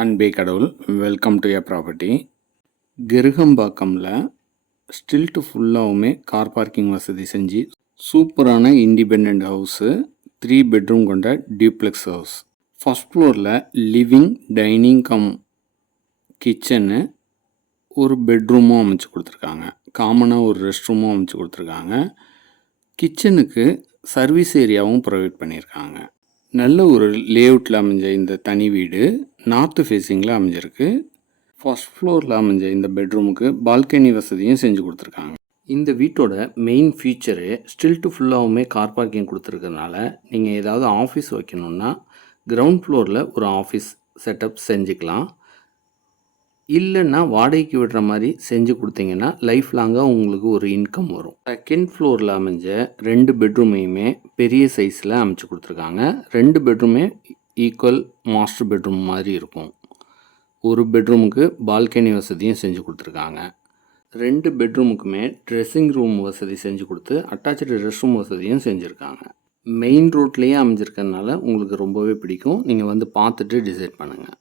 அன்பே கடவுள். Welcome to a property. கிருகம்பாக்கம்ல ஸ்டில்ட்டு ஃபுல்லாகவுமே கார் பார்க்கிங் வசதி செஞ்சு சூப்பரான இண்டிபெண்ட் ஹவுஸு, 3 பெட்ரூம் கொண்ட டியூப்ளெக்ஸ் ஹவுஸ். ஃபஸ்ட் ஃப்ளோரில் லிவிங், டைனிங் கம் கிச்சனு, ஒரு பெட்ரூமும் அமைச்சு கொடுத்துருக்காங்க. காமனாக ஒரு ரெஸ்ட் ரூமும் அமைச்சு கொடுத்துருக்காங்க. கிச்சனுக்கு சர்வீஸ் ஏரியாவும் ப்ரொவைட் பண்ணியிருக்காங்க. நல்ல ஒரு லேஅவுட்டில் அமைஞ்ச இந்த தனி வீடு நார்த்து ஃபேஸிங்கில் அமைஞ்சிருக்கு. ஃபர்ஸ்ட் ஃப்ளோரில் அமைஞ்ச இந்த பெட்ரூமுக்கு பால்கனி வசதியும் செஞ்சு கொடுத்துருக்காங்க. இந்த வீட்டோட மெயின் ஃபீச்சரு ஸ்டில்ட்டு ஃபுல்லாகவுமே கார் பார்க்கிங் கொடுத்துருக்கறனால நீங்கள் ஏதாவது ஆஃபீஸ் வைக்கணுன்னா கிரவுண்ட் ஃப்ளோரில் ஒரு ஆஃபீஸ் செட்டப் செஞ்சுக்கலாம். இல்லைன்னா வாடகைக்கு விடுற மாதிரி செஞ்சு கொடுத்தீங்கன்னா லைஃப் லாங்காக உங்களுக்கு ஒரு இன்கம் வரும். செகண்ட் ஃப்ளோரில் அமைஞ்ச 2 பெட்ரூமையுமே பெரிய சைஸில் அமைச்சு கொடுத்துருக்காங்க. 2 பெட்ரூமே ஈக்குவல் மாஸ்டர் பெட்ரூம் மாதிரி இருக்கும். ஒரு பெட்ரூமுக்கு பால்கனி வசதியும் செஞ்சு கொடுத்துருக்காங்க. 2 பெட்ரூமுக்குமே ட்ரெஸ்ஸிங் ரூம் வசதி செஞ்சு கொடுத்து அட்டாச்சு ரெஸ்ட் ரூம் வசதியும் செஞ்சுருக்காங்க. மெயின் ரோட்லேயே அமைஞ்சிருக்கறனால உங்களுக்கு ரொம்பவே பிடிக்கும். நீங்கள் வந்து பார்த்துட்டு டிசைட் பண்ணுங்கள்.